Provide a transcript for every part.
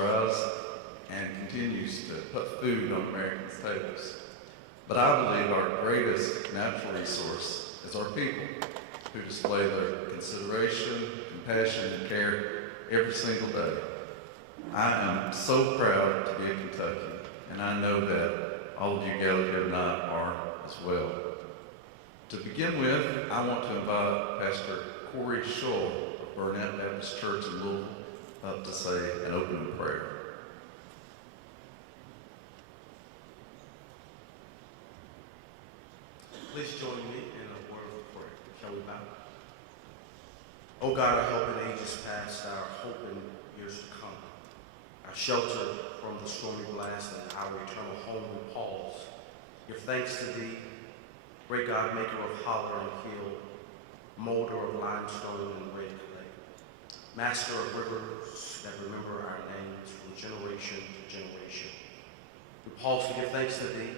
rise and continues to put food on Americans' tables. But I believe our greatest natural resource is our people, who display their consideration, compassion, and care every single day. I am so proud to be a Kentuckian, and I know that all of you gathered here tonight are as well. To begin with, I want to invite Pastor Corey Shull of Burnett Baptist Church in Louisville up to say an opening prayer. Please join me in a word of prayer. Shall we bow? O God, our help in ages past, our hope in years to come, our shelter from the stormy blast and our eternal home, we pause. Give thanks to thee, great God, maker of hollow and hill, molder of limestone and red clay, master of rivers that remember our names from generation to generation. We pause to give thanks to thee.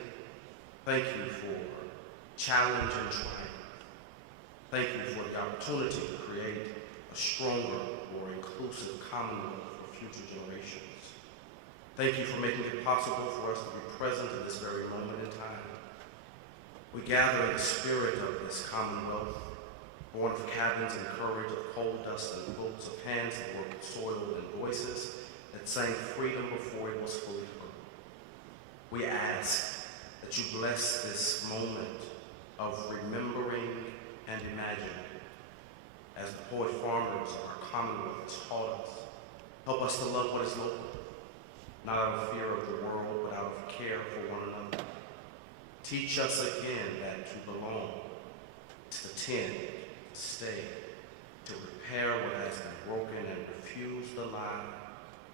Thank you for challenge and triumph. Thank you for the opportunity to create a stronger, more inclusive Commonwealth for future generations. Thank you for making it possible for us to be present in this very moment in time. We gather in the spirit of this Commonwealth, born of cabins and courage, of coal dust and books, of hands that worked with soil and voices that sang freedom before it was fully heard. We ask that you bless this moment of remembering and imagining. As the poet farmers of our Commonwealth has taught us, help us to love what is local, not out of fear of the world, but out of care for one another. Teach us again that to belong, to tend, to stay, to repair what has been broken and refuse the lie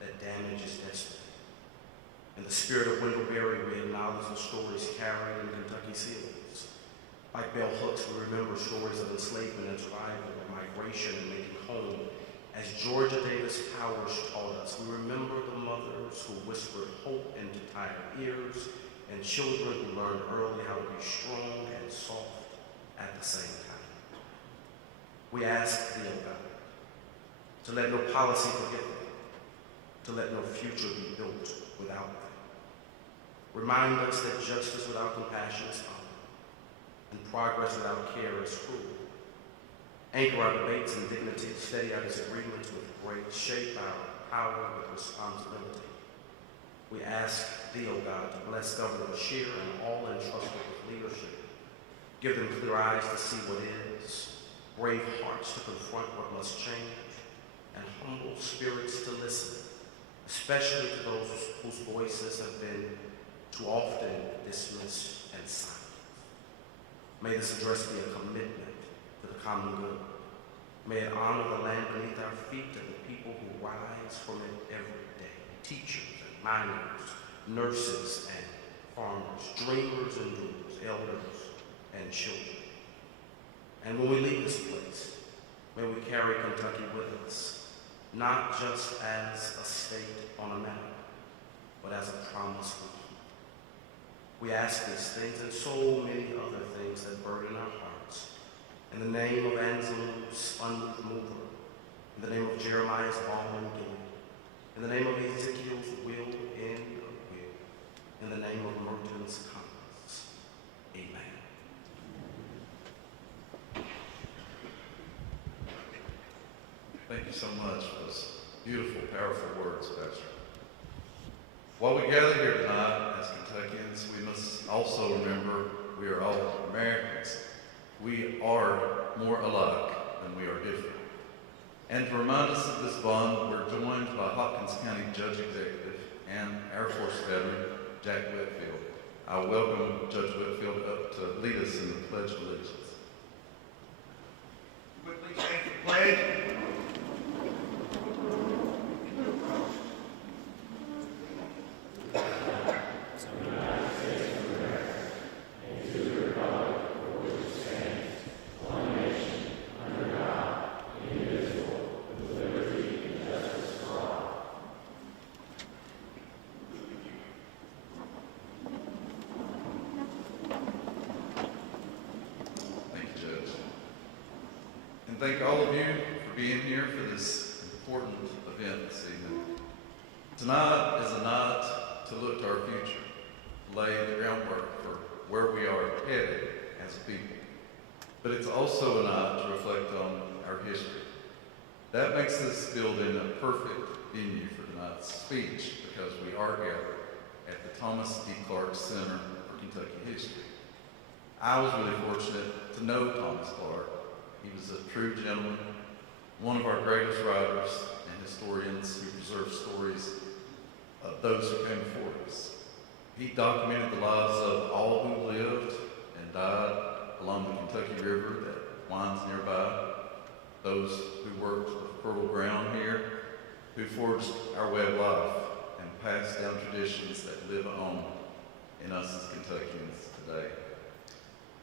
that damages destiny. In the spirit of Wendell-Berry, we acknowledge the stories carried in Kentucky seals. Like bell hooks, we remember stories of enslavement and survival, of migration and making home. As Georgia Davis Powers taught us, we remember the mothers who whispered hope into tired ears and children who learned early how to be strong and soft at the same time. We ask thee, O God, to let no policy forget them, to let no future be built without them. Remind us that justice without compassion is folly, and progress without care is cruel. Anchor our debates in dignity, steady our disagreements with grace, shape our power with responsibility. We ask thee, O God, to bless Governor Beshear and all entrusted with leadership. Give them clear eyes to see what is, brave hearts to confront what must change, and humble spirits to listen, especially to those whose voices have been too often dismissed and silenced. May this address be a commitment to the common good. May it honor the land beneath our feet and the people who rise from it every day. Teachers and miners, nurses and farmers, dreamers and doers, elders and children. And when we leave this place, may we carry Kentucky with us, not just as a state on a map, but as a promise we keep. We ask these things and so many other things that burden our hearts. In the name of Anselm's unmoved mover, in the name of Jeremiah's balm and doing, in the name of Ezekiel's will in a will, in the name of Merton's comments. Amen. Thank you so much for those beautiful, powerful words, Pastor. While we gather here tonight as Kentuckians, we must also remember we are all Americans. We are more alike than we are different. And to remind us of this bond, we're joined by Hopkins County Judge Executive and Air Force veteran Jack Whitfield. I welcome Judge Whitfield up to lead us in the Pledge of Allegiance. Would you please stand for the pledge? Thank all of you for being here for this important event this evening. Tonight is a night to look to our future, lay the groundwork for where we are headed as a people. But it's also a night to reflect on our history. That makes this building a perfect venue for tonight's speech because we are gathered at the Thomas D. Clark Center for Kentucky History. I was really fortunate to know Thomas Clark. He was a true gentleman, one of our greatest writers and historians who preserved stories of those who came before us. He documented the lives of all who lived and died along the Kentucky River that winds nearby, those who worked the fertile ground here, who forged our way of life and passed down traditions that live on in us as Kentuckians today.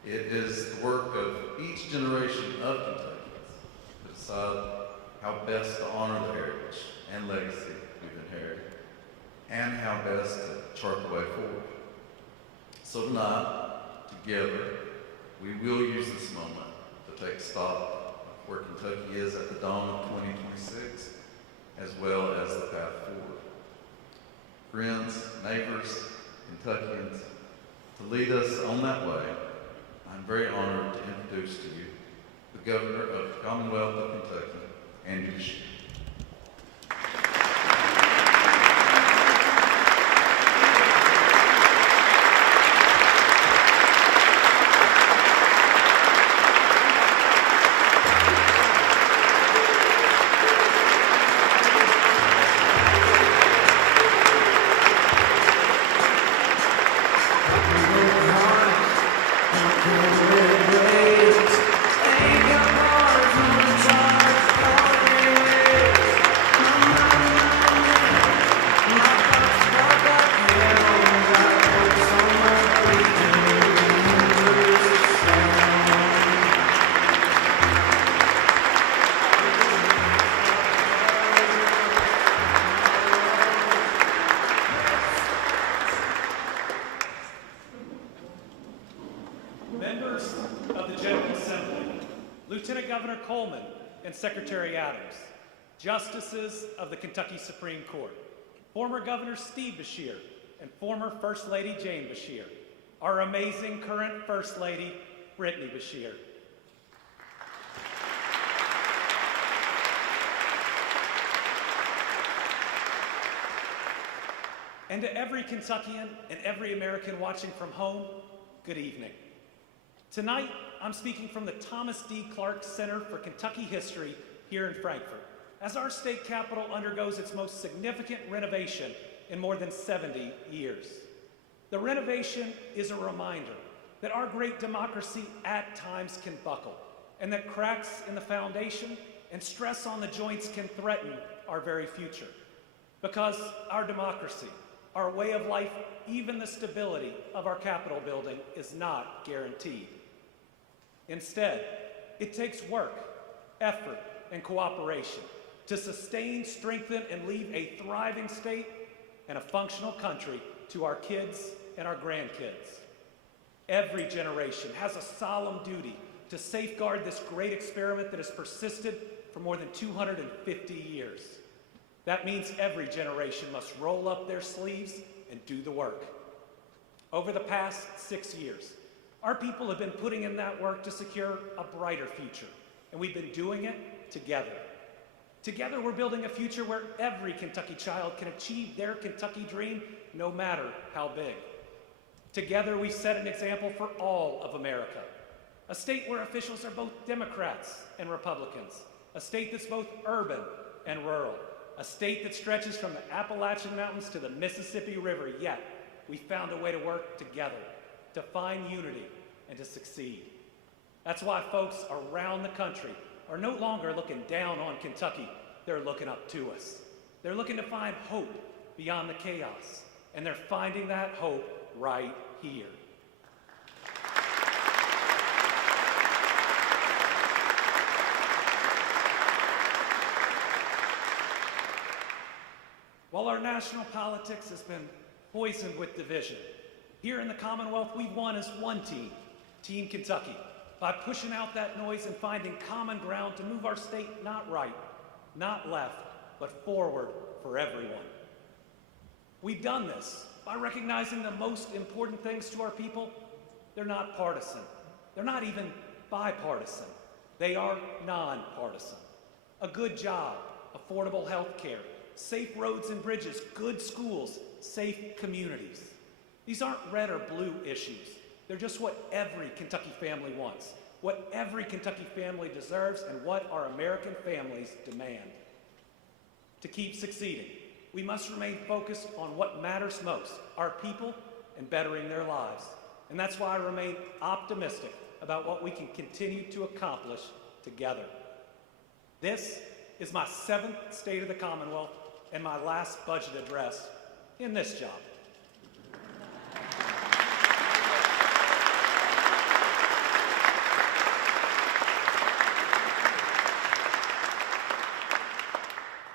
It is the work of each generation of Kentuckians to decide how best to honor the heritage and legacy we've inherited, and how best to chart the way forward. So tonight, together, we will use this moment to take stock of where Kentucky is at the dawn of 2026, as well as the path forward. Friends, neighbors, Kentuckians, to lead us on that way, I'm very honored to introduce to you the Governor of the Commonwealth of Kentucky, Andy Beshear. Members of the General Assembly, Lieutenant Governor Coleman and Secretary Adams, Justices of the Kentucky Supreme Court, former Governor Steve Beshear and former First Lady Jane Beshear, our amazing current First Lady, Brittany Beshear. And to every Kentuckian and every American watching from home, good evening. Tonight, I'm speaking from the Thomas D. Clark Center for Kentucky History here in Frankfort, as our state capital undergoes its most significant renovation in more than 70 years. The renovation is a reminder that our great democracy at times can buckle, and that cracks in the foundation and stress on the joints can threaten our very future. Because our democracy, our way of life, even the stability of our Capitol building is not guaranteed. Instead, it takes work, effort, and cooperation to sustain, strengthen, and leave a thriving state and a functional country to our kids and our grandkids. Every generation has a solemn duty to safeguard this great experiment that has persisted for more than 250 years. That means every generation must roll up their sleeves and do the work. Over the past 6 years, our people have been putting in that work to secure a brighter future, and we've been doing it together. Together, we're building a future where every Kentucky child can achieve their Kentucky dream, no matter how big. Together, we set an example for all of America, a state where officials are both Democrats and Republicans, a state that's both urban and rural, a state that stretches from the Appalachian Mountains to the Mississippi River, yet we found a way to work together, to find unity, and to succeed. That's why folks around the country are no longer looking down on Kentucky, they're looking up to us. They're looking to find hope beyond the chaos, and they're finding that hope right here. While our national politics has been poisoned with division, here in the Commonwealth, we've won as one team, Team Kentucky, by pushing out that noise and finding common ground to move our state not right, not left, but forward for everyone. We've done this by recognizing the most important things to our people. They're not partisan. They're not even bipartisan. They are nonpartisan. A good job, affordable health care, safe roads and bridges, good schools, safe communities. These aren't red or blue issues. They're just what every Kentucky family wants, what every Kentucky family deserves, and what our American families demand. To keep succeeding, we must remain focused on what matters most, our people and bettering their lives. And that's why I remain optimistic about what we can continue to accomplish together. This is my 7th State of the Commonwealth and my last budget address in this job.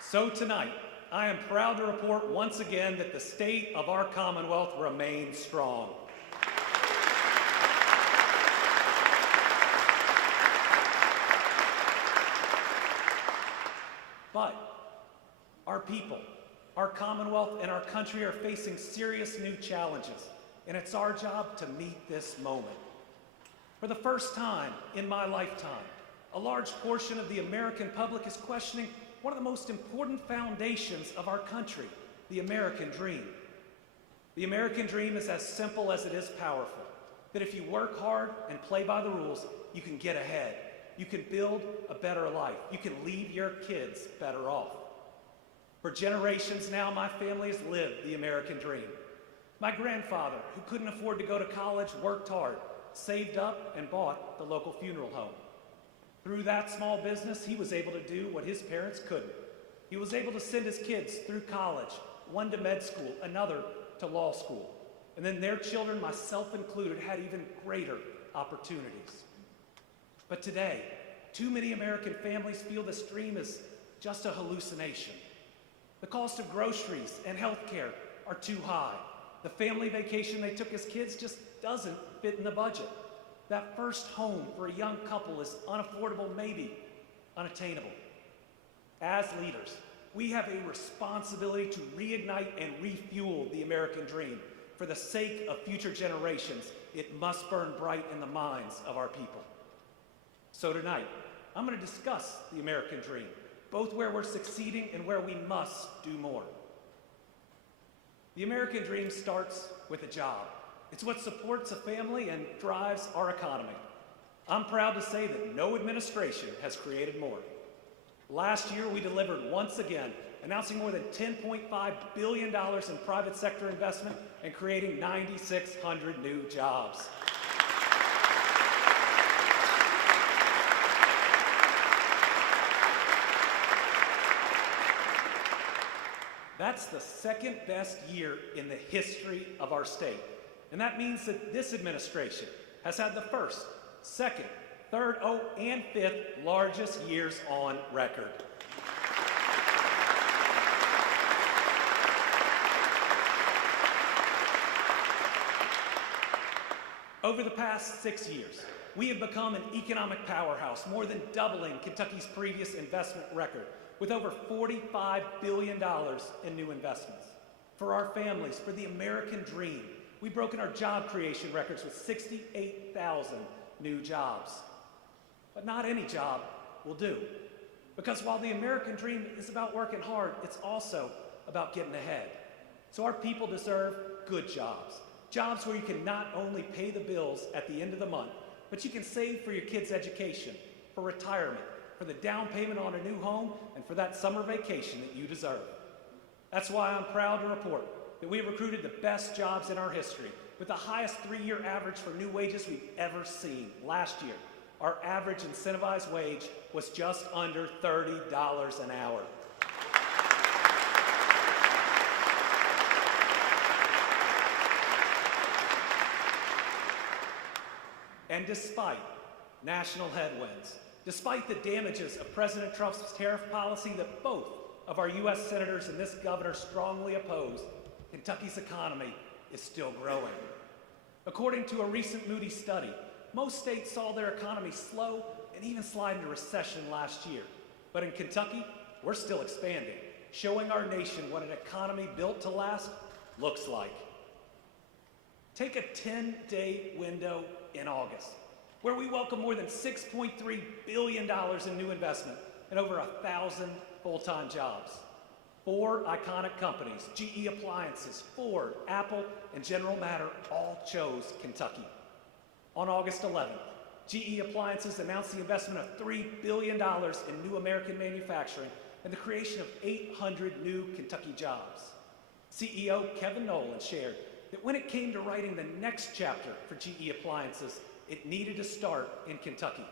So tonight, I am proud to report once again that the state of our Commonwealth remains strong. But our people, our Commonwealth, and our country are facing serious new challenges, and it's our job to meet this moment. For the first time in my lifetime, a large portion of the American public is questioning one of the most important foundations of our country, the American dream. The American dream is as simple as it is powerful, that if you work hard and play by the rules, you can get ahead. You can build a better life. You can leave your kids better off. For generations now, my family has lived the American dream. My grandfather, who couldn't afford to go to college, worked hard, saved up, and bought the local funeral home. Through that small business, he was able to do what his parents couldn't. He was able to send his kids through college, one to med school, another to law school. And then their children, myself included, had even greater opportunities. But today, too many American families feel this dream is just a hallucination. The cost of groceries and health care are too high. The family vacation they took as kids just doesn't fit in the budget. That first home for a young couple is unaffordable, maybe unattainable. As leaders, we have a responsibility to reignite and refuel the American dream. For the sake of future generations, it must burn bright in the minds of our people. So tonight, I'm going to discuss the American dream, both where we're succeeding and where we must do more. The American dream starts with a job. It's what supports a family and drives our economy. I'm proud to say that no administration has created more. Last year, we delivered once again, announcing more than $10.5 billion in private sector investment and creating 9,600 new jobs. That's the second best year in the history of our state. And that means that this administration has had the first, second, third, and fifth largest years on record. Over the past 6 years, we have become an economic powerhouse, more than doubling Kentucky's previous investment record, with over $45 billion in new investments. For our families, for the American dream, we've broken our job creation records with 68,000 new jobs. But not any job will do. Because while the American dream is about working hard, it's also about getting ahead. So our people deserve good jobs. Jobs where you can not only pay the bills at the end of the month, but you can save for your kids' education, for retirement, for the down payment on a new home, and for that summer vacation that you deserve. That's why I'm proud to report that we have recruited the best jobs in our history, with the highest 3-year average for new wages we've ever seen. Last year, our average incentivized wage was just under $30 an hour. And despite national headwinds, despite the damages of President Trump's tariff policy that both of our U.S. senators and this governor strongly oppose, Kentucky's economy is still growing. According to a recent Moody's study, most states saw their economy slow and even slide into recession last year. But in Kentucky, we're still expanding, showing our nation what an economy built to last looks like. Take a 10-day window in August, where we welcome more than $6.3 billion in new investment and over 1,000 full-time jobs. 4 iconic companies, GE Appliances, Ford, Apple, and General Matter, all chose Kentucky. On August 11th, GE Appliances announced the investment of $3 billion in new American manufacturing and the creation of 800 new Kentucky jobs. CEO Kevin Nolan shared that when it came to writing the next chapter for GE Appliances, it needed to start in Kentucky.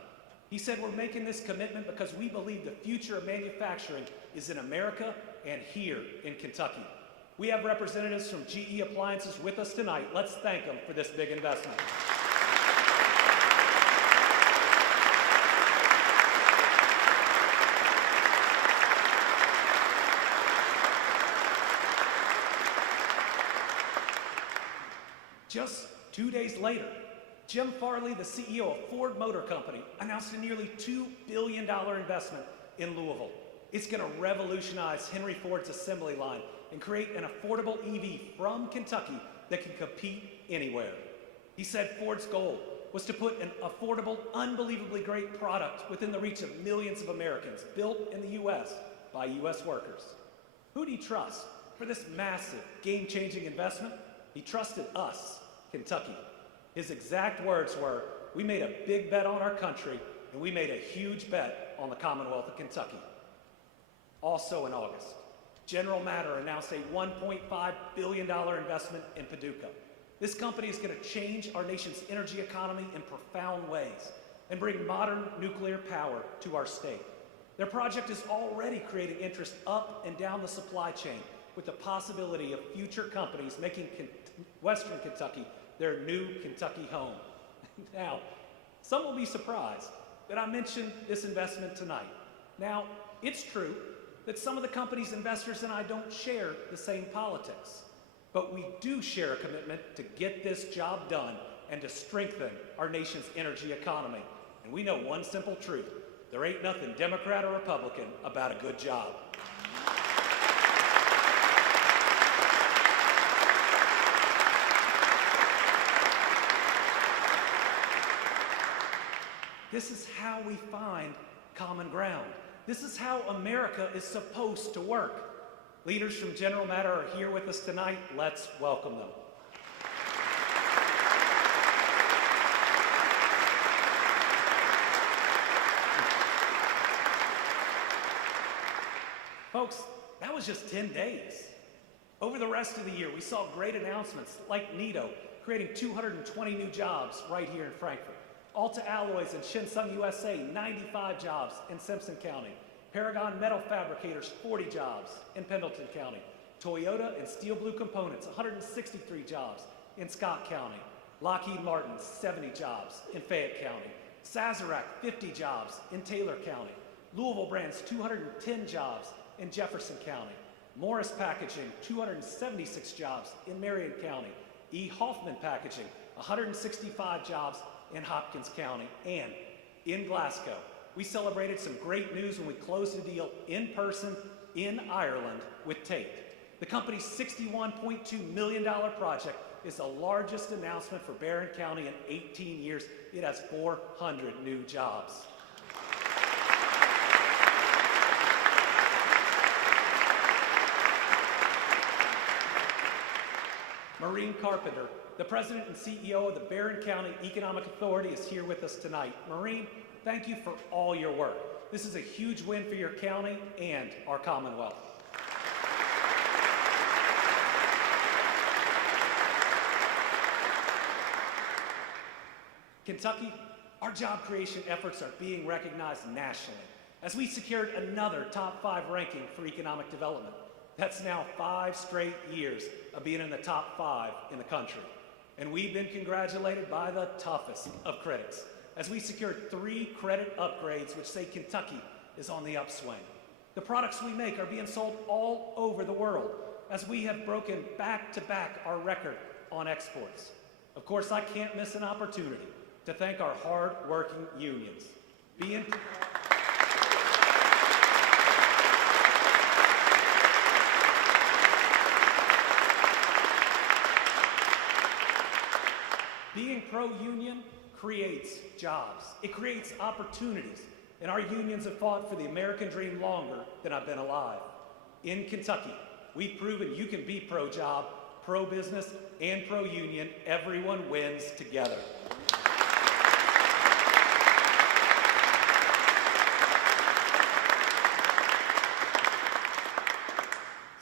He said, "We're making this commitment because we believe the future of manufacturing is in America and here in Kentucky." We have representatives from GE Appliances with us tonight. Let's thank them for this big investment. Just 2 days later, Jim Farley, the CEO of Ford Motor Company, announced a nearly $2 billion investment in Louisville. It's going to revolutionize Henry Ford's assembly line and create an affordable EV from Kentucky that can compete anywhere. He said Ford's goal was to put an affordable, unbelievably great product within the reach of millions of Americans, built in the U.S. by U.S. workers. Who'd he trust for this massive, game-changing investment? He trusted us, Kentucky. His exact words were, "We made a big bet on our country, and we made a huge bet on the Commonwealth of Kentucky." Also in August, General Matter announced a $1.5 billion investment in Paducah. This company is going to change our nation's energy economy in profound ways and bring modern nuclear power to our state. Their project is already creating interest up and down the supply chain, with the possibility of future companies making Western Kentucky their new Kentucky home. Now, some will be surprised that I mentioned this investment tonight. Now, it's true that some of the company's investors and I don't share the same politics, but we do share a commitment to get this job done and to strengthen our nation's energy economy. And we know one simple truth: there ain't nothing Democrat or Republican about a good job. This is how we find common ground. This is how America is supposed to work. Leaders from General Matter are here with us tonight. Let's welcome them. Folks, that was just 10 days. Over the rest of the year, we saw great announcements like NITO, creating 220 new jobs right here in Frankfurt. Alta Alloys and Shinsung USA, 95 jobs in Simpson County. Paragon Metal Fabricators, 40 jobs in Pendleton County. Toyota and Steel Blue Components, 163 jobs in Scott County. Lockheed Martin, 70 jobs in Fayette County. Sazerac, 50 jobs in Taylor County. Louisville Brands, 210 jobs in Jefferson County. Morris Packaging, 276 jobs in Marion County. E. Hoffman Packaging, 165 jobs in Hopkins County. And in Glasgow, we celebrated some great news when we closed a deal in person in Ireland with Tate. The company's $61.2 million project is the largest announcement for Barron County in 18 years. It has 400 new jobs. Maureen Carpenter, the president and CEO of the Barron County Economic Authority, is here with us tonight. Maureen, thank you for all your work. This is a huge win for your county and our Commonwealth. Kentucky, our job creation efforts are being recognized nationally as we secured another top 5 ranking for economic development. That's now 5 straight years of being in the top 5 in the country. And we've been congratulated by the toughest of critics as we secured 3 credit upgrades which say Kentucky is on the upswing. The products we make are being sold all over the world as we have broken back-to-back our record on exports. Of course, I can't miss an opportunity to thank our hard-working unions. Being pro-union creates jobs. It creates opportunities. And our unions have fought for the American dream longer than I've been alive. In Kentucky, we've proven you can be pro-job, pro-business, and pro-union. Everyone wins together.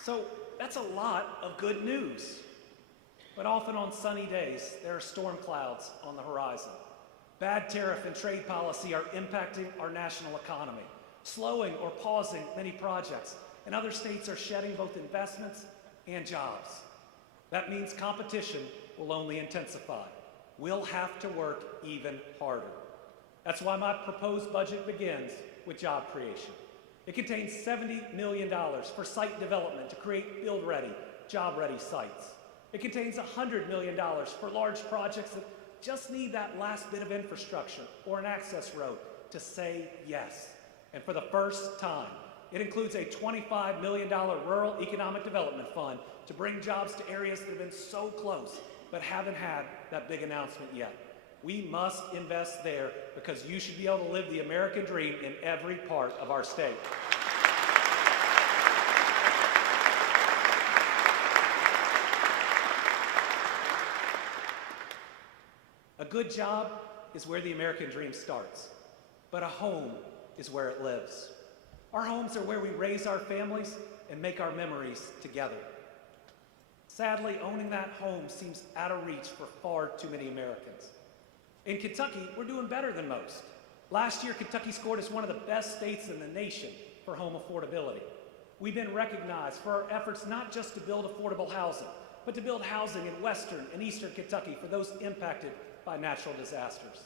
So that's a lot of good news. But often on sunny days, there are storm clouds on the horizon. Bad tariff and trade policy are impacting our national economy, slowing or pausing many projects, and other states are shedding both investments and jobs. That means competition will only intensify. We'll have to work even harder. That's why my proposed budget begins with job creation. It contains $70 million for site development to create build-ready, job-ready sites. It contains $100 million for large projects that just need that last bit of infrastructure or an access road to say yes. And for the first time, it includes a $25 million Rural Economic Development Fund to bring jobs to areas that have been so close but haven't had that big announcement yet. We must invest there because you should be able to live the American dream in every part of our state. A good job is where the American dream starts, but a home is where it lives. Our homes are where we raise our families and make our memories together. Sadly, owning that home seems out of reach for far too many Americans. In Kentucky, we're doing better than most. Last year, Kentucky scored as one of the best states in the nation for home affordability. We've been recognized for our efforts not just to build affordable housing, but to build housing in Western and Eastern Kentucky for those impacted by natural disasters.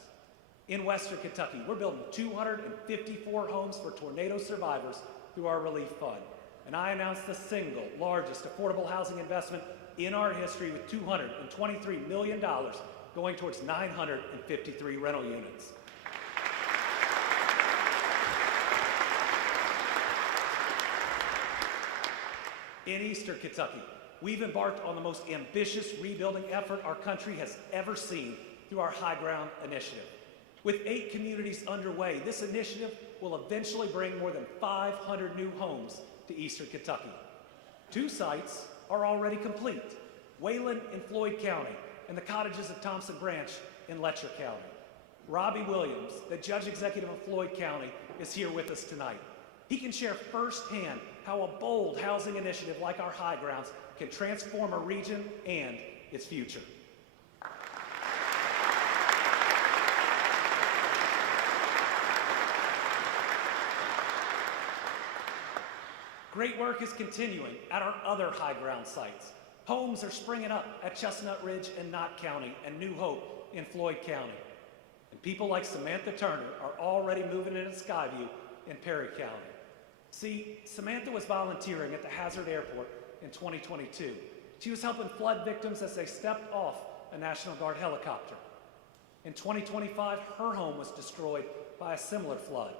In Western Kentucky, we're building 254 homes for tornado survivors through our relief fund. And I announced the single largest affordable housing investment in our history with $223 million going towards 953 rental units. In Eastern Kentucky, we've embarked on the most ambitious rebuilding effort our country has ever seen through our High Ground initiative. With 8 communities underway, this initiative will eventually bring more than 500 new homes to Eastern Kentucky. 2 sites are already complete, Wayland in Floyd County and the cottages of Thompson Branch in Letcher County. Robbie Williams, the Judge Executive of Floyd County, is here with us tonight. He can share firsthand how a bold housing initiative like our High Grounds can transform a region and its future. Great work is continuing at our other High Ground sites. Homes are springing up at Chestnut Ridge in Knott County and New Hope in Floyd County. And people like Samantha Turner are already moving into Skyview in Perry County. See, Samantha was volunteering at the Hazard Airport in 2022. She was helping flood victims as they stepped off a National Guard helicopter. In 2025, her home was destroyed by a similar flood.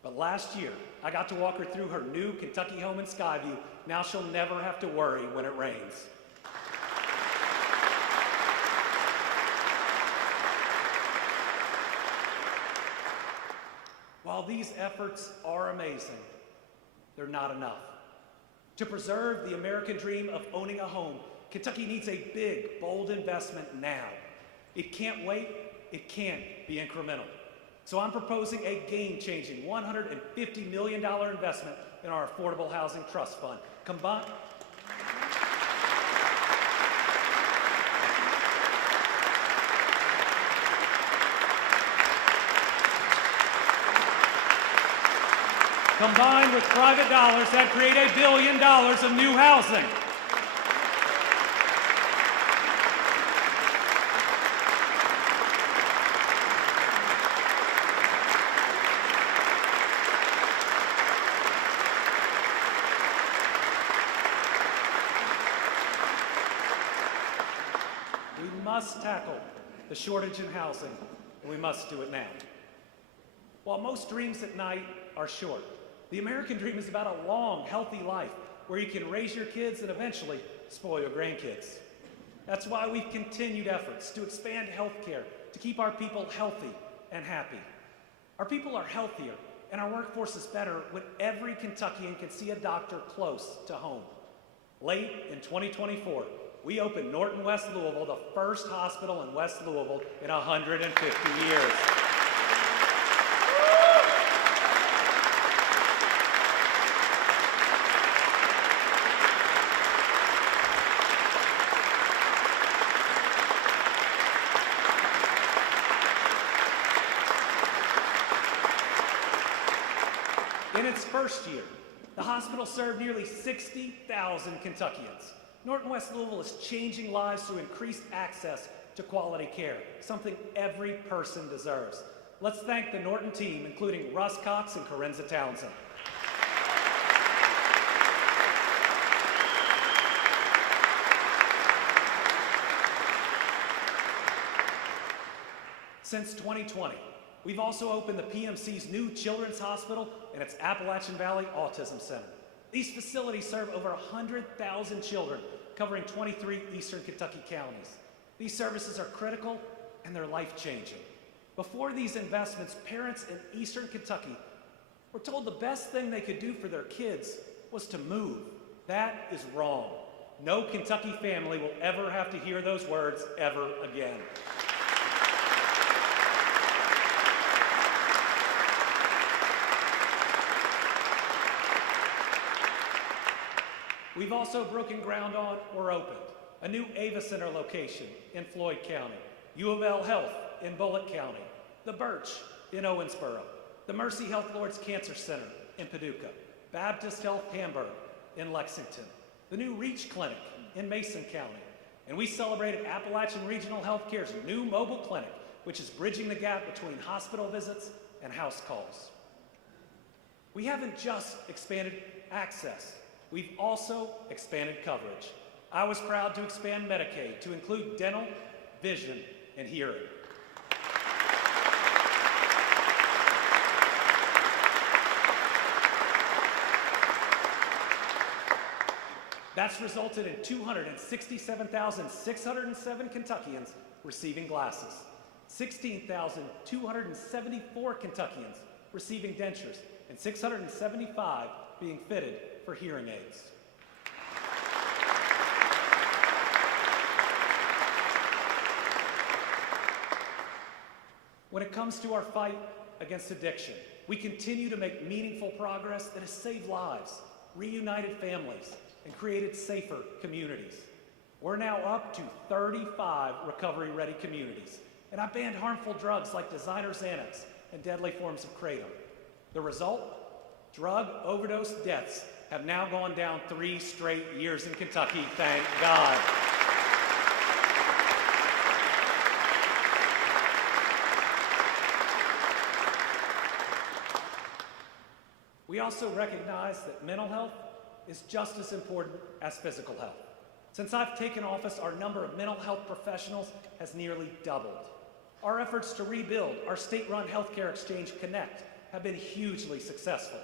But last year, I got to walk her through her new Kentucky home in Skyview. Now she'll never have to worry when it rains. While these efforts are amazing, they're not enough. To preserve the American dream of owning a home, Kentucky needs a big, bold investment now. It can't wait, it can't be incremental. So I'm proposing a game-changing $150 million investment in our Affordable Housing Trust Fund. Combined with private dollars that create $1 billion of new housing. We must tackle the shortage in housing, and we must do it now. While most dreams at night are short, the American dream is about a long, healthy life where you can raise your kids and eventually spoil your grandkids. That's why we've continued efforts to expand health care to keep our people healthy and happy. Our people are healthier and our workforce is better when every Kentuckian can see a doctor close to home. Late in 2024, we opened Norton West Louisville, the first hospital in West Louisville in 150 years. In its first year, the hospital served nearly 60,000 Kentuckians. Norton West Louisville is changing lives through increased access to quality care, something every person deserves. Let's thank the Norton team, including Russ Cox and Corinza Townsend. Since 2020, we've also opened the PMC's new Children's Hospital and its Appalachian Valley Autism Center. These facilities serve over 100,000 children, covering 23 eastern Kentucky counties. These services are critical and they're life-changing. Before these investments, parents in eastern Kentucky were told the best thing they could do for their kids was to move. That is wrong. No Kentucky family will ever have to hear those words ever again. We've also broken ground on or opened a new Ava Center location in Floyd County, U of L Health in Bullitt County, the Birch in Owensboro, the Mercy Health Lord's Cancer Center in Paducah, Baptist Health Hamburg in Lexington, the new Reach Clinic in Mason County, and we celebrated Appalachian Regional Healthcare's new mobile clinic, which is bridging the gap between hospital visits and house calls. We haven't just expanded access. We've also expanded coverage. I was proud to expand Medicaid to include dental, vision, and hearing. That's resulted in 267,607 Kentuckians receiving glasses, 16,274 Kentuckians receiving dentures, and 675 being fitted for hearing aids. When it comes to our fight against addiction, we continue to make meaningful progress that has saved lives, reunited families, and created safer communities. We're now up to 35 recovery-ready communities, and I banned harmful drugs like designer Xanax and deadly forms of kratom. The result? Drug overdose deaths have now gone down 3 straight years in Kentucky, thank God. We also recognize that mental health is just as important as physical health. Since I've taken office, our number of mental health professionals has nearly doubled. Our efforts to rebuild our state-run healthcare exchange, Connect, have been hugely successful.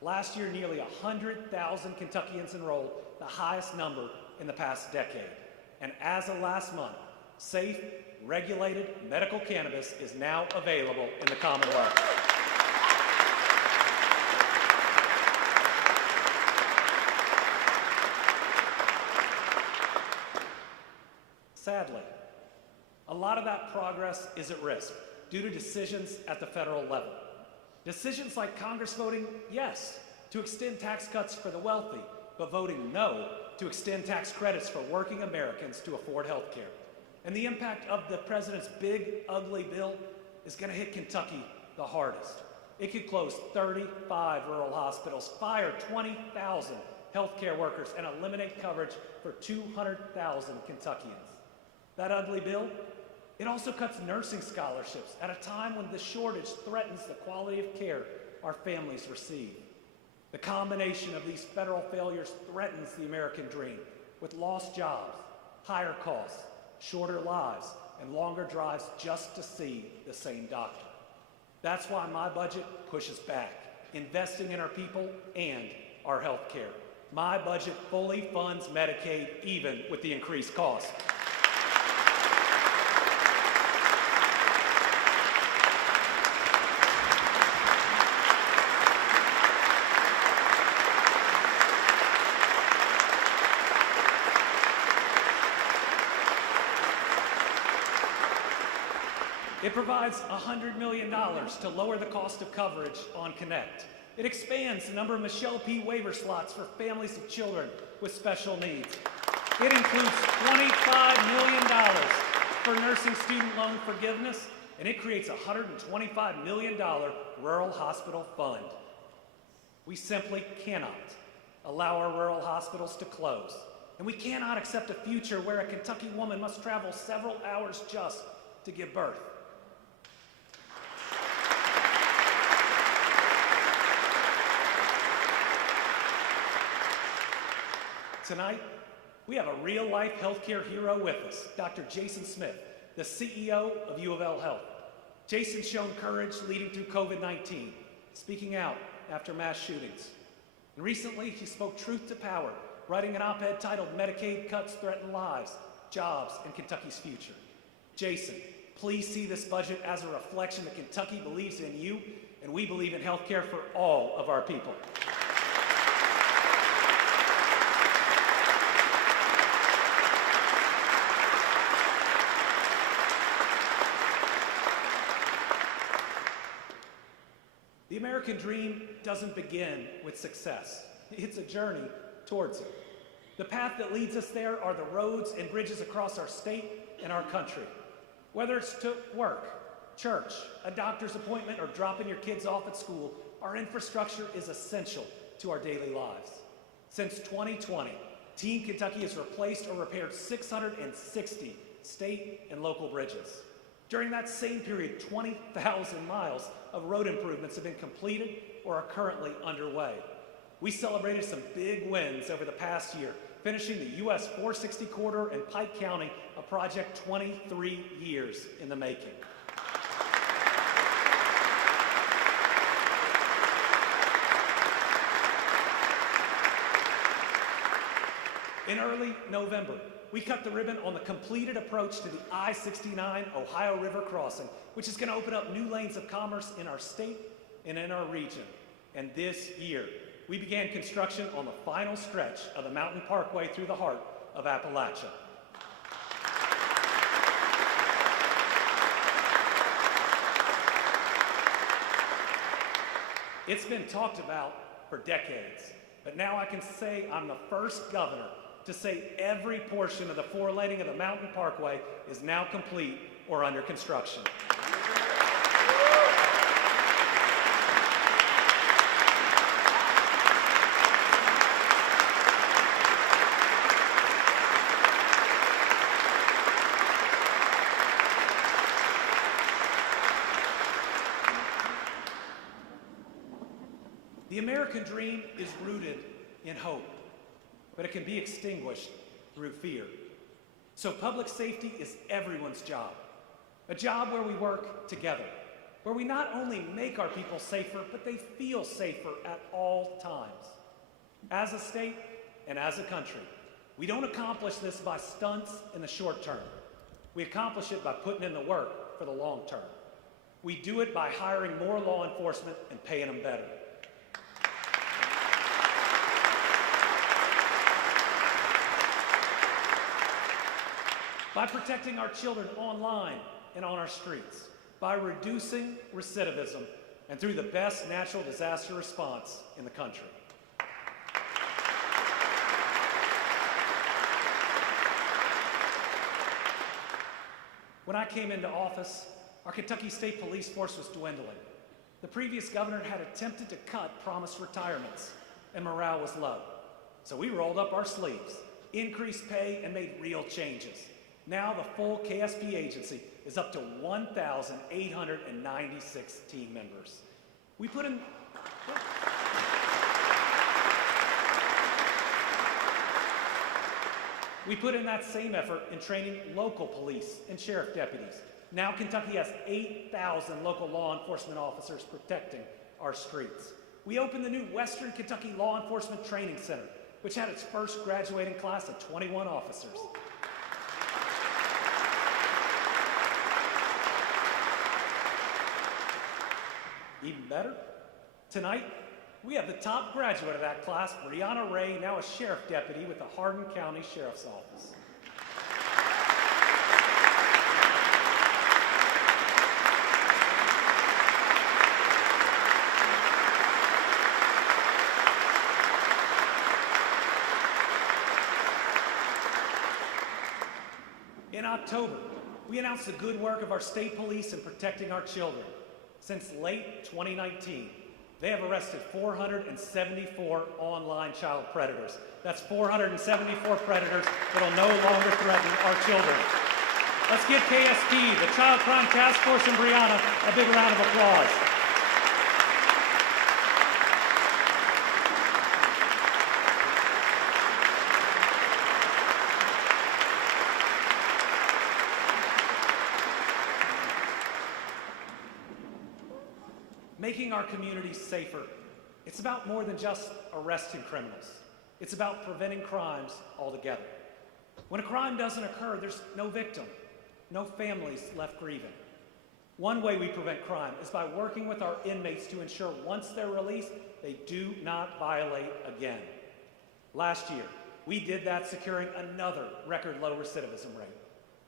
Last year, nearly 100,000 Kentuckians enrolled, the highest number in the past decade. And as of last month, safe, regulated medical cannabis is now available in the Commonwealth. Sadly, a lot of that progress is at risk due to decisions at the federal level. Decisions like Congress voting yes to extend tax cuts for the wealthy, but voting no to extend tax credits for working Americans to afford health care. And the impact of the president's big, ugly bill is going to hit Kentucky the hardest. It could close 35 rural hospitals, fire 20,000 healthcare workers, and eliminate coverage for 200,000 Kentuckians. That ugly bill, it also cuts nursing scholarships at a time when the shortage threatens the quality of care our families receive. The combination of these federal failures threatens the American dream with lost jobs, higher costs, shorter lives, and longer drives just to see the same doctor. That's why my budget pushes back, investing in our people and our health care. My budget fully funds Medicaid even with the increased cost. It provides $100 million to lower the cost of coverage on Connect. It expands the number of Michelle P. waiver slots for families of children with special needs. It includes $25 million for nursing student loan forgiveness, and it creates a $125 million rural hospital fund. We simply cannot allow our rural hospitals to close, and we cannot accept a future where a Kentucky woman must travel several hours just to give birth. Tonight, we have a real-life healthcare hero with us, Dr. Jason Smith, the CEO of U of L Health. Jason's shown courage leading through COVID-19, speaking out after mass shootings. And recently, he spoke truth to power, writing an op-ed titled Medicaid Cuts Threaten Lives, Jobs, and Kentucky's Future. Jason, please see this budget as a reflection that Kentucky believes in you, and we believe in healthcare for all of our people. The American dream doesn't begin with success. It's a journey towards it. The path that leads us there are the roads and bridges across our state and our country. Whether it's to work, church, a doctor's appointment, or dropping your kids off at school, our infrastructure is essential to our daily lives. Since 2020, Team Kentucky has replaced or repaired 660 state and local bridges. During that same period, 20,000 miles of road improvements have been completed or are currently underway. We celebrated some big wins over the past year, finishing the US 460 corridor in Pike County, a project 23 years in the making. In early November, we cut the ribbon on the completed approach to the I-69 Ohio River crossing, which is going to open up new lanes of commerce in our state and in our region. And this year, we began construction on the final stretch of the Mountain Parkway through the heart of Appalachia. It's been talked about for decades, but now I can say I'm the first governor to say every portion of the 4-laning of the Mountain Parkway is now complete or under construction. The American dream is rooted in hope, but it can be extinguished through fear. So public safety is everyone's job, a job where we work together, where we not only make our people safer, but they feel safer at all times. As a state and as a country, we don't accomplish this by stunts in the short term. We accomplish it by putting in the work for the long term. We do it by hiring more law enforcement and paying them better. By protecting our children online and on our streets, by reducing recidivism, and through the best natural disaster response in the country. When I came into office, our Kentucky State Police Force was dwindling. The previous governor had attempted to cut promised retirements, and morale was low. So we rolled up our sleeves, increased pay, and made real changes. Now the full KSP agency is up to 1,896 team members. We put in that same effort in training local police and sheriff deputies. Now Kentucky has 8,000 local law enforcement officers protecting our streets. We opened the new Western Kentucky Law Enforcement Training Center, which had its first graduating class of 21 officers. Even better, tonight, we have the top graduate of that class, Brianna Ray, now a sheriff deputy with the Hardin County Sheriff's Office. In October, we announced the good work of our state police in protecting our children. Since late 2019, they have arrested 474 online child predators. That's 474 predators that will no longer threaten our children. Let's give KSP, the Child Crime Task Force in Brianna, a big round of applause. Making our communities safer, it's about more than just arresting criminals. It's about preventing crimes altogether. When a crime doesn't occur, there's no victim, no families left grieving. One way we prevent crime is by working with our inmates to ensure once they're released, they do not violate again. Last year, we did that, securing another record low recidivism rate.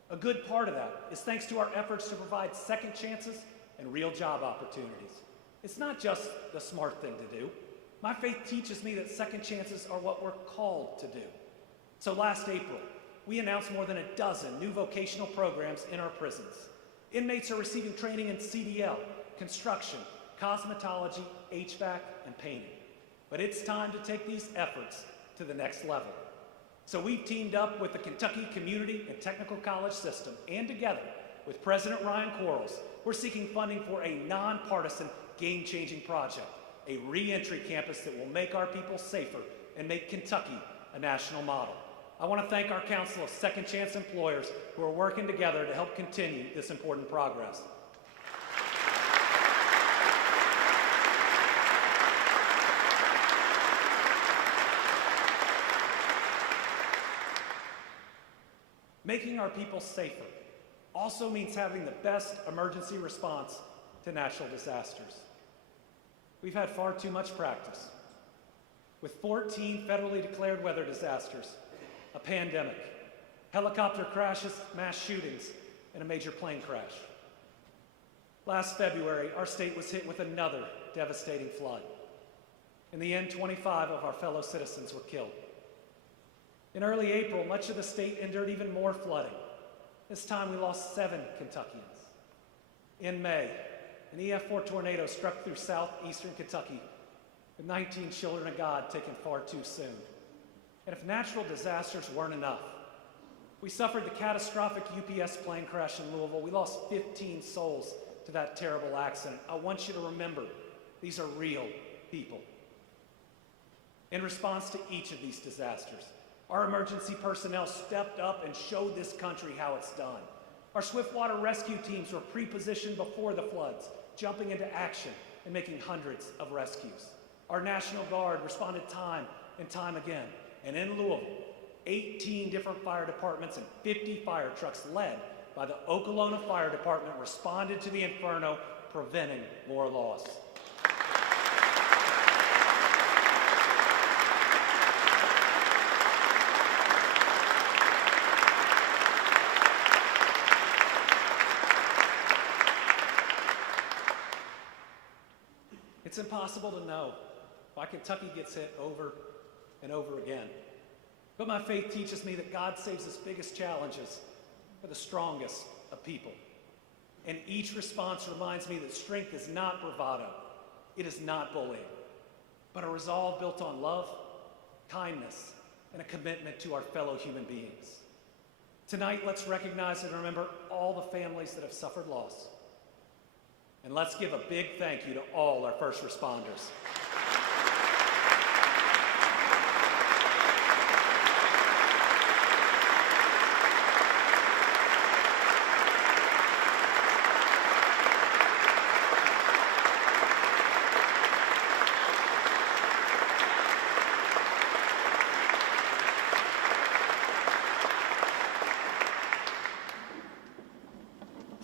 A good part of that is thanks to our efforts to provide second chances and real job opportunities. It's not just the smart thing to do. My faith teaches me that second chances are what we're called to do. So last April, we announced more than a dozen new vocational programs in our prisons. Inmates are receiving training in CDL, construction, cosmetology, HVAC, and painting. But it's time to take these efforts to the next level. So we've teamed up with the Kentucky Community and Technical College System, and together with President Ryan Quarles, we're seeking funding for a nonpartisan, game-changing project, a re-entry campus that will make our people safer and make Kentucky a national model. I want to thank our Council of Second Chance Employers who are working together to help continue this important progress. Making our people safer also means having the best emergency response to natural disasters. We've had far too much practice. With 14 federally declared weather disasters, a pandemic, helicopter crashes, mass shootings, and a major plane crash. Last February, our state was hit with another devastating flood. In the end, 25 of our fellow citizens were killed. In early April, much of the state endured even more flooding. This time we lost 7 Kentuckians. In May, an EF4 tornado struck through southeastern Kentucky, with 19 children of God taken far too soon. And if natural disasters weren't enough, we suffered the catastrophic UPS plane crash in Louisville. We lost 15 souls to that terrible accident. I want you to remember, these are real people. In response to each of these disasters, our emergency personnel stepped up and showed this country how it's done. Our swiftwater rescue teams were pre-positioned before the floods, jumping into action and making hundreds of rescues. Our National Guard responded time and time again. And in Louisville, 18 different fire departments and 50 fire trucks led by the Okolona Fire Department responded to the inferno, preventing more loss. It's impossible to know why Kentucky gets hit over and over again. But my faith teaches me that God saves his biggest challenges for the strongest of people. And each response reminds me that strength is not bravado, it is not bullying, but a resolve built on love, kindness, and a commitment to our fellow human beings. Tonight, let's recognize and remember all the families that have suffered loss. And let's give a big thank you to all our first responders.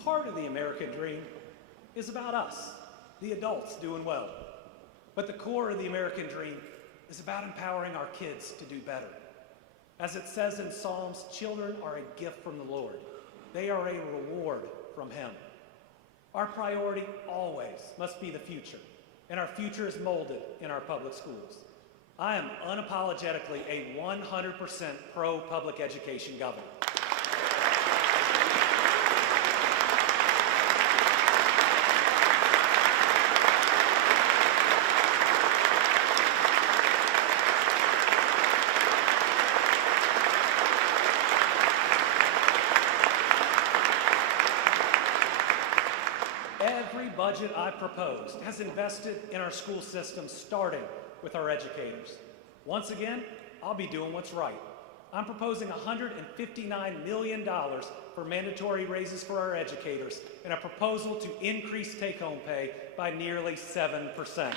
Part of the American dream is about us, the adults, doing well. But the core of the American dream is about empowering our kids to do better. As it says in Psalms, children are a gift from the Lord. They are a reward from him. Our priority always must be the future, and our future is molded in our public schools. I am unapologetically a 100% pro-public education governor. budget I proposed has invested in our school system, starting with our educators. Once again, I'll be doing what's right. I'm proposing $159 million for mandatory raises for our educators and a proposal to increase take-home pay by nearly 7%.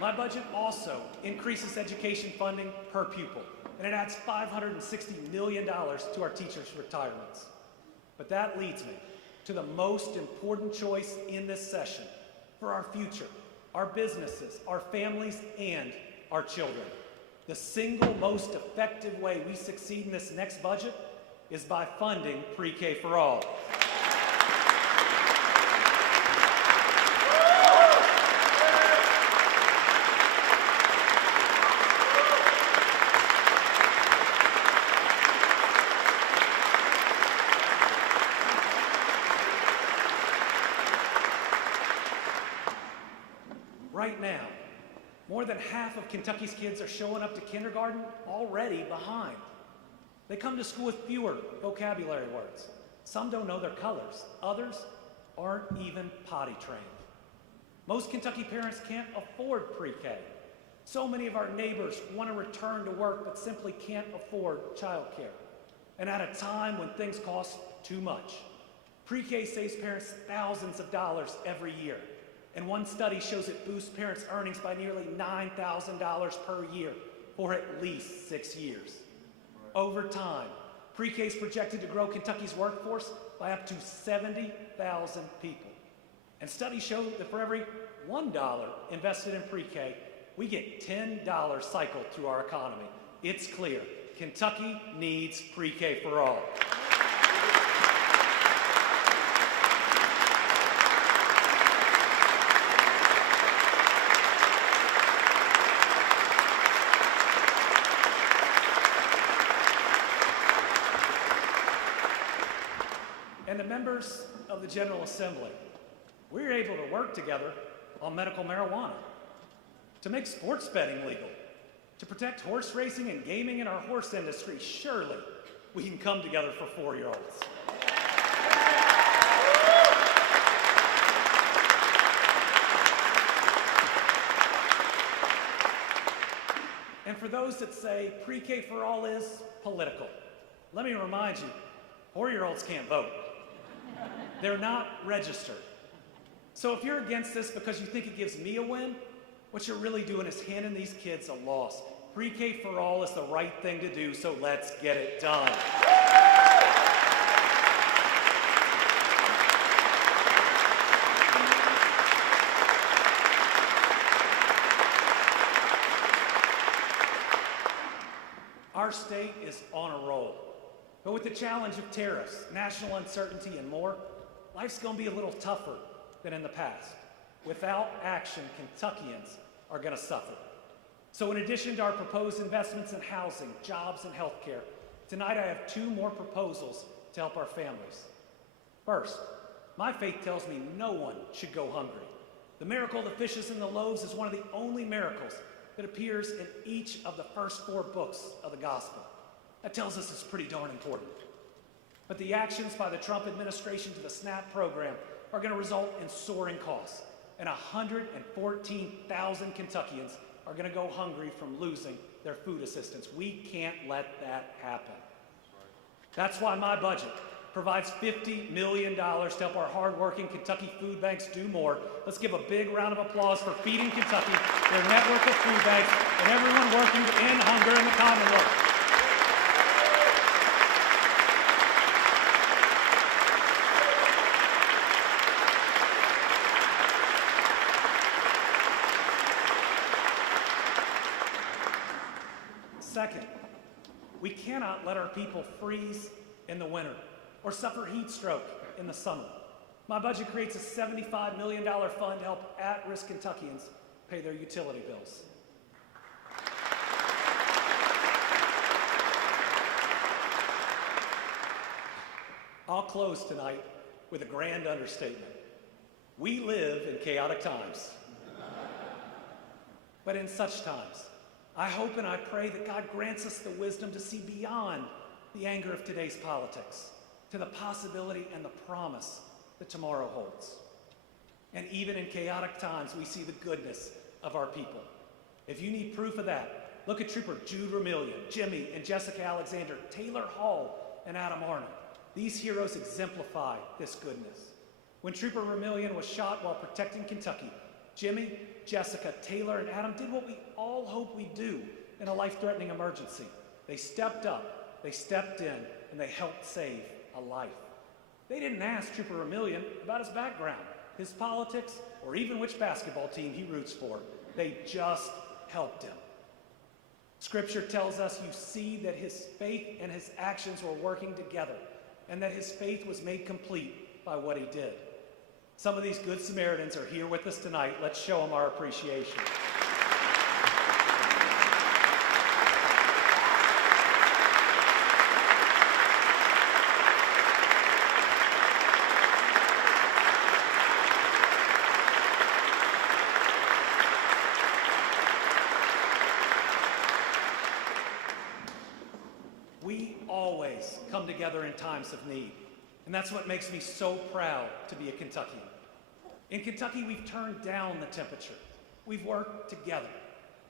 My budget also increases education funding per pupil, and it adds $560 million to our teachers' retirements. But that leads me to the most important choice in this session for our future, our businesses, our families, and our children. The single most effective way we succeed in this next budget is by funding pre-K for all. Right now, more than half of Kentucky's kids are showing up to kindergarten already behind. They come to school with fewer vocabulary words. Some don't know their colors. Others aren't even potty trained. Most Kentucky parents can't afford pre-K. So many of our neighbors want to return to work but simply can't afford childcare. And at a time when things cost too much, pre-K saves parents thousands of dollars every year. And one study shows it boosts parents' earnings by nearly $9,000 per year for at least 6 years. Over time, pre-K is projected to grow Kentucky's workforce by up to 70,000 people. And studies show that for every $1 invested in pre-K, we get $10 cycled through our economy. It's clear, Kentucky needs pre-K for all. And the members of the General Assembly, we were able to work together on medical marijuana, to make sports betting legal, to protect horse racing and gaming in our horse industry. Surely we can come together for 4-year-olds. And for those that say pre-K for all is political, let me remind you, 4-year-olds can't vote. They're not registered. So if you're against this because you think it gives me a win, what you're really doing is handing these kids a loss. Pre-K for all is the right thing to do, so let's get it done. Our state is on a roll. But with the challenge of tariffs, national uncertainty, and more, life's going to be a little tougher than in the past. Without action, Kentuckians are going to suffer. So in addition to our proposed investments in housing, jobs, and healthcare, tonight I have 2 more proposals to help our families. First, my faith tells me no one should go hungry. The miracle of the fishes and the loaves is one of the only miracles that appears in each of the first 4 books of the gospel. That tells us it's pretty darn important. But the actions by the Trump administration to the SNAP program are going to result in soaring costs, and 114,000 Kentuckians are going to go hungry from losing their food assistance. We can't let that happen. That's why my budget provides $50 million to help our hardworking Kentucky food banks do more. Let's give a big round of applause for Feeding Kentucky, their network of food banks, and everyone working to end hunger in the Commonwealth. Second, we cannot let our people freeze in the winter or suffer heat stroke in the summer. My budget creates a $75 million fund to help at-risk Kentuckians pay their utility bills. I'll close tonight with a grand understatement. We live in chaotic times. But in such times, I hope and I pray that God grants us the wisdom to see beyond the anger of today's politics to the possibility and the promise that tomorrow holds. And even in chaotic times, we see the goodness of our people. If you need proof of that, look at Trooper Jude Vermillion, Jimmy and Jessica Alexander, Taylor Hall, and Adam Arnold. These heroes exemplify this goodness. When Trooper Vermillion was shot while protecting Kentucky, Jimmy, Jessica, Taylor, and Adam did what we all hope we do in a life-threatening emergency. They stepped up, they stepped in, and they helped save a life. They didn't ask Trooper Vermillion about his background, his politics, or even which basketball team he roots for. They just helped him. Scripture tells us you see that his faith and his actions were working together, and that his faith was made complete by what he did. Some of these good Samaritans are here with us tonight. Let's show them our appreciation. We always come together in times of need, and that's what makes me so proud to be a Kentuckian. In Kentucky, we've turned down the temperature. We've worked together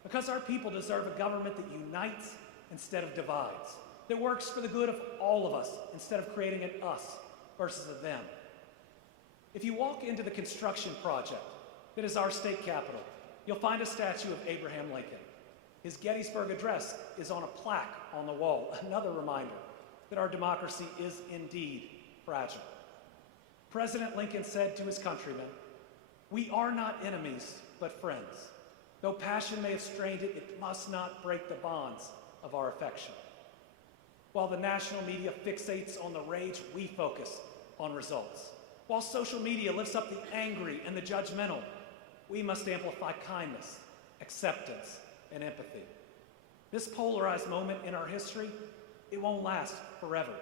because our people deserve a government that unites instead of divides, that works for the good of all of us instead of creating an us versus a them. If you walk into the construction project that is our state capitol, you'll find a statue of Abraham Lincoln. His Gettysburg Address is on a plaque on the wall, another reminder that our democracy is indeed fragile. President Lincoln said to his countrymen, "We are not enemies, but friends. Though passion may have strained it, it must not break the bonds of our affection." While the national media fixates on the rage, we focus on results. While social media lifts up the angry and the judgmental, we must amplify kindness, acceptance, and empathy. This polarized moment in our history, it won't last forever.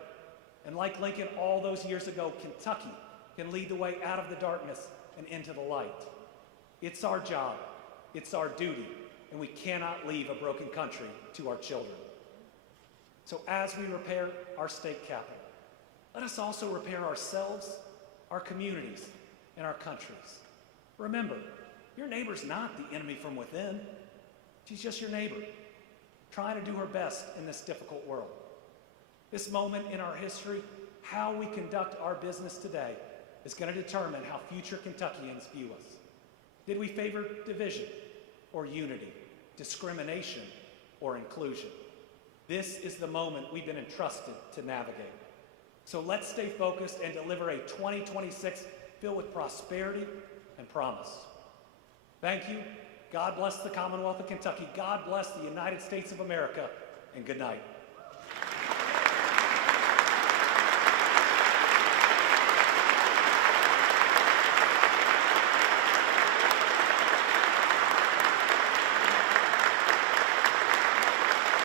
And like Lincoln all those years ago, Kentucky can lead the way out of the darkness and into the light. It's our job, it's our duty, and we cannot leave a broken country to our children. So as we repair our state capitol, let us also repair ourselves, our communities, and our countries. Remember, your neighbor's not the enemy from within. She's just your neighbor, trying to do her best in this difficult world. This moment in our history, how we conduct our business today, is going to determine how future Kentuckians view us. Did we favor division or unity, discrimination or inclusion? This is the moment we've been entrusted to navigate. So let's stay focused and deliver a 2026 filled with prosperity and promise. Thank you. God bless the Commonwealth of Kentucky. God bless the United States of America, and good night.